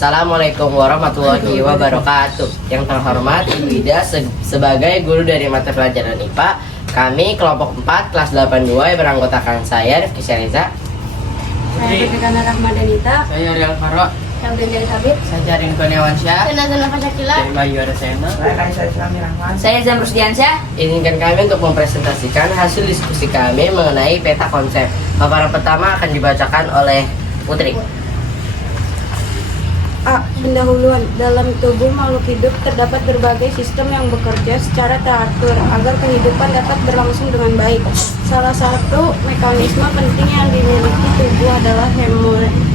Assalamualaikum warahmatullahi wabarakatuh. Yang terhormat Ibu Ida sebagai guru dari mata pelajaran IPA, kami kelompok 4 kelas 82 yang beranggotakan saya Rifki Syariza, Saya Putri Rahmadanita, saya Rial Faro, saya Benjari Sabit, saya Jarin Kurniawansyah, saya Nazana Fasakila, saya Bayu Arasena, saya Zamrus Diansyah. Izinkan kami untuk mempresentasikan hasil diskusi kami mengenai peta konsep. Paparan pertama akan dibacakan oleh Putri. A. Pendahuluan. Dalam tubuh makhluk hidup terdapat berbagai sistem yang bekerja secara teratur agar kehidupan dapat berlangsung dengan baik. Salah satu mekanisme penting yang dimiliki tubuh adalah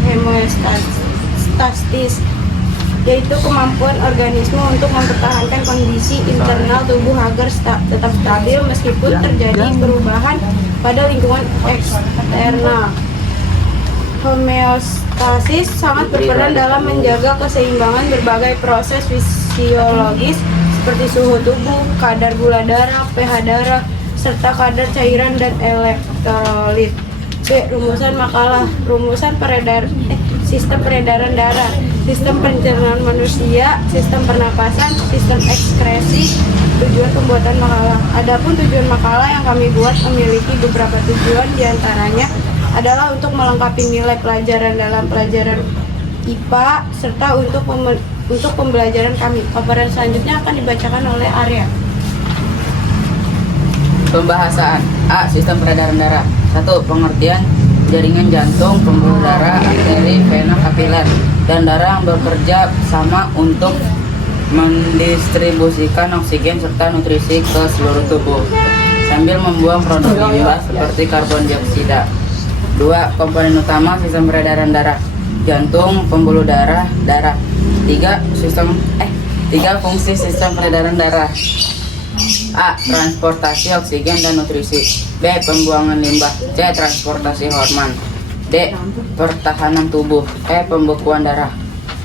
homeostasis, yaitu kemampuan organisme untuk mempertahankan kondisi internal tubuh agar tetap stabil meskipun terjadi perubahan pada lingkungan eksternal. Homeostasis sangat berperan dalam menjaga keseimbangan berbagai proses fisiologis seperti suhu tubuh, kadar gula darah, pH darah, serta kadar cairan dan elektrolit. B. Rumusan makalah. Sistem peredaran darah, sistem pencernaan manusia, sistem pernapasan, sistem ekskresi, tujuan pembuatan makalah. Adapun tujuan makalah yang kami buat memiliki beberapa tujuan, diantaranya adalah untuk melengkapi nilai pelajaran dalam pelajaran IPA serta untuk pembelajaran kami. Paparan selanjutnya akan dibacakan oleh Arya. Pembahasan. A. Sistem peredaran darah. 1. Pengertian jaringan jantung, pembuluh darah, arteri, vena, kapiler, dan darah yang bekerja sama untuk mendistribusikan oksigen serta nutrisi ke seluruh tubuh sambil membuang produk limbah seperti karbon dioksida. 2. Komponen utama sistem peredaran darah: jantung, pembuluh darah, darah. 3. Fungsi sistem peredaran darah. A. Transportasi oksigen dan nutrisi. B. Pembuangan limbah. C. Transportasi hormon. D. Pertahanan tubuh. E. Pembekuan darah.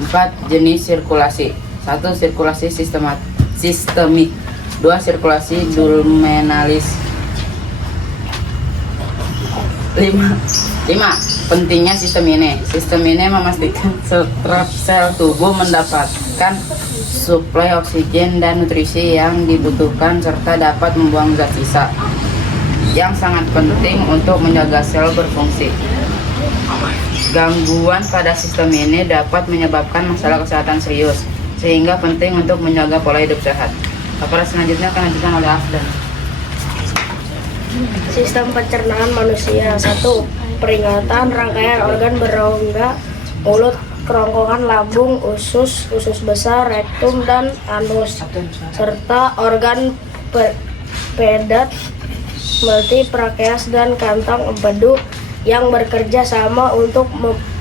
4. Jenis sirkulasi. 1. Sirkulasi sistemik. 2. Sirkulasi dulmenalis. 5. Pentingnya sistem ini. Sistem ini memastikan setiap sel tubuh mendapatkan suplai oksigen dan nutrisi yang dibutuhkan serta dapat membuang zat sisa yang sangat penting untuk menjaga sel berfungsi. Gangguan pada sistem ini dapat menyebabkan masalah kesehatan serius, sehingga penting untuk menjaga pola hidup sehat. Paparan selanjutnya akan dilanjutkan oleh Afdan. Sistem pencernaan manusia. 1. Peringatan rangkaian organ berongga, mulut, kerongkongan lambung, usus besar, rektum, dan anus, serta organ pedat, multi, prakeas, dan kantong empedu yang bekerja sama untuk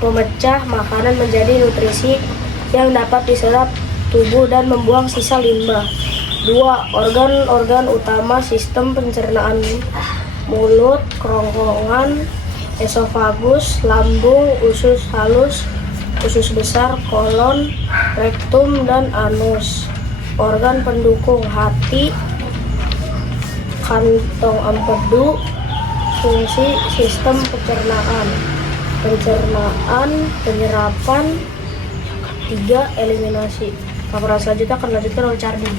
memecah makanan menjadi nutrisi yang dapat diserap tubuh dan membuang sisa limbah. 2. Organ-organ utama sistem pencernaan: mulut, kerongkongan, esofagus, lambung, usus halus, usus besar, kolon, rektum, dan anus. Organ pendukung: hati, kantong empedu. Fungsi sistem pencernaan: penyerapan. 3. Eliminasi. Paparan selanjutnya akan dilanjutkan oleh Cardin.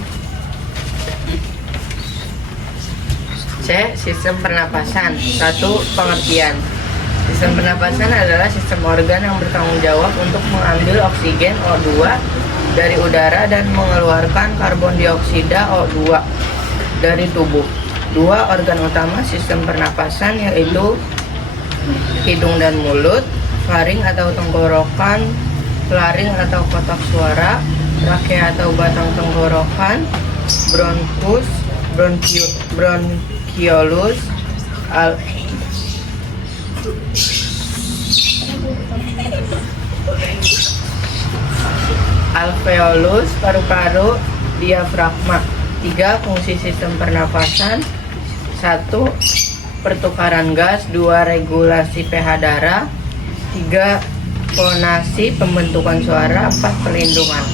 C. Sistem pernapasan. 1. Pengertian. Sistem pernapasan adalah sistem organ yang bertanggung jawab untuk mengambil oksigen O2 dari udara dan mengeluarkan karbon dioksida O2 dari tubuh. 2. Organ utama sistem pernapasan yaitu hidung dan mulut, faring atau tenggorokan, laring atau kotak suara, trakea atau batang tenggorokan, bronkus, bronkiolus, alveolus, paru-paru, diafragma. 3. Fungsi sistem pernapasan: 1. Pertukaran gas. 2. Regulasi pH darah. 3. Fonasi, pembentukan suara. 4. Perlindungan.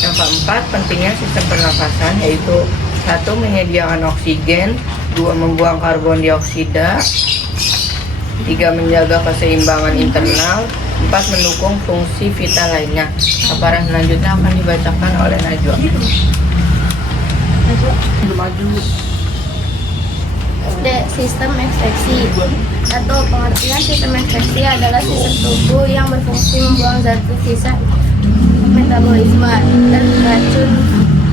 Yang keempat, pentingnya sistem pernapasan yaitu: 1. Menyediakan oksigen. 2. Membuang karbon dioksida. 3. Menjaga keseimbangan internal. 4. Mendukung fungsi vital lainnya. Paparan selanjutnya akan dibacakan oleh Najwa. Sistem ekskresi. 1. Pengertian sistem ekskresi adalah sistem tubuh yang berfungsi membuang zat sisa metabolisme dan racun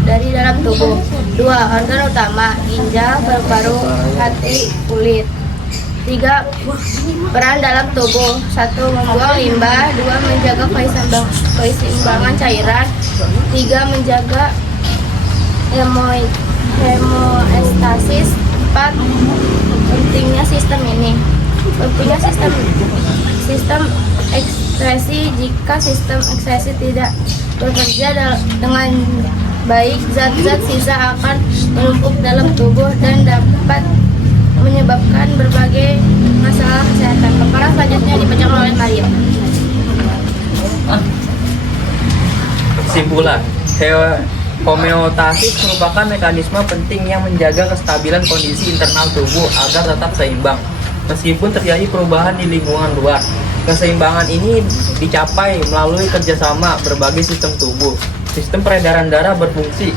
dari dalam tubuh. 2. Organ utama: ginjal, paru-paru, hati, kulit. 3. Peran dalam tubuh: 1. Membuang limbah. 2. Menjaga keseimbangan cairan. 3. Menjaga hemostasis. 4. Pentingnya sistem ini. Pentingnya sistem ekskresi. Jika sistem ekskresi tidak bekerja dengan baik, zat-zat sisa akan menumpuk dalam tubuh dan dapat menyebabkan berbagai masalah kesehatan. Paparan selanjutnya dibacakan oleh Mario. Kesimpulan, homeostasis merupakan mekanisme penting yang menjaga kestabilan kondisi internal tubuh agar tetap seimbang. Meskipun terjadi perubahan di lingkungan luar, keseimbangan ini dicapai melalui kerjasama berbagai sistem tubuh. Sistem peredaran darah berfungsi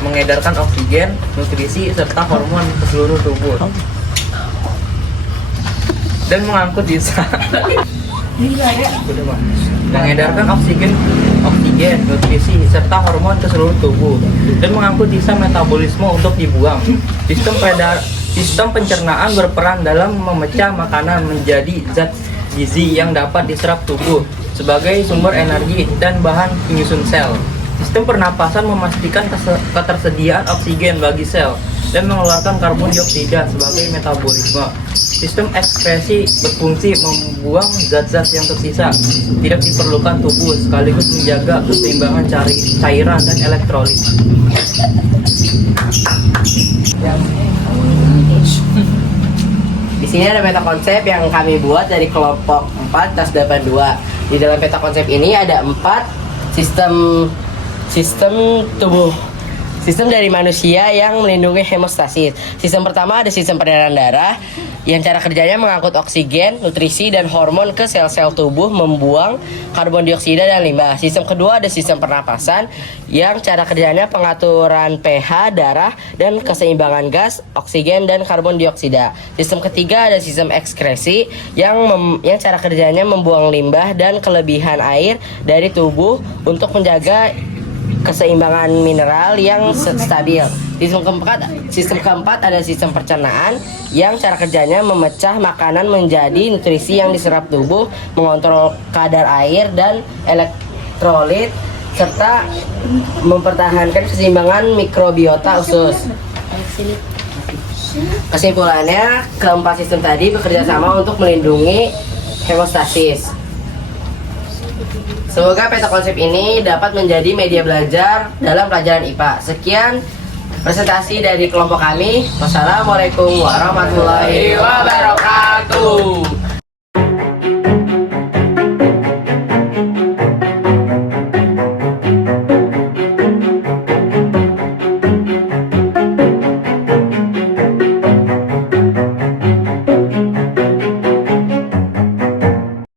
mengedarkan oksigen, nutrisi, serta hormon ke seluruh tubuh dan mengangkut sisa mengedarkan oksigen, nutrisi, serta hormon ke seluruh tubuh dan mengangkut sisa metabolisme untuk dibuang. Sistem pencernaan berperan dalam memecah makanan menjadi zat gizi yang dapat diserap tubuh sebagai sumber energi dan bahan penyusun sel. Sistem pernapasan memastikan ketersediaan oksigen bagi sel dan mengeluarkan karbon dioksida sebagai metabolisme. Sistem ekskresi berfungsi membuang zat-zat yang tersisa tidak diperlukan tubuh sekaligus menjaga keseimbangan cairan dan elektrolit. Di sini ada peta konsep yang kami buat dari kelompok 4 tas 82. Di dalam peta konsep ini ada 4 sistem tubuh. Sistem dari manusia yang melindungi hemostasis. Sistem pertama ada sistem peredaran darah yang cara kerjanya mengangkut oksigen, nutrisi, dan hormon ke sel-sel tubuh, membuang karbon dioksida dan limbah. Sistem kedua ada sistem pernapasan yang cara kerjanya pengaturan pH darah dan keseimbangan gas, oksigen, dan karbon dioksida. Sistem ketiga ada sistem ekskresi yang cara kerjanya membuang limbah dan kelebihan air dari tubuh untuk menjaga keseimbangan mineral yang stabil. Sistem keempat ada sistem pencernaan yang cara kerjanya memecah makanan menjadi nutrisi yang diserap tubuh, mengontrol kadar air dan elektrolit, serta mempertahankan keseimbangan mikrobiota usus. Kesimpulannya, keempat sistem tadi bekerja sama untuk melindungi hemostasis. Semoga peta konsep ini dapat menjadi media belajar dalam pelajaran IPA. Sekian presentasi dari kelompok kami. Wassalamualaikum warahmatullahi wabarakatuh.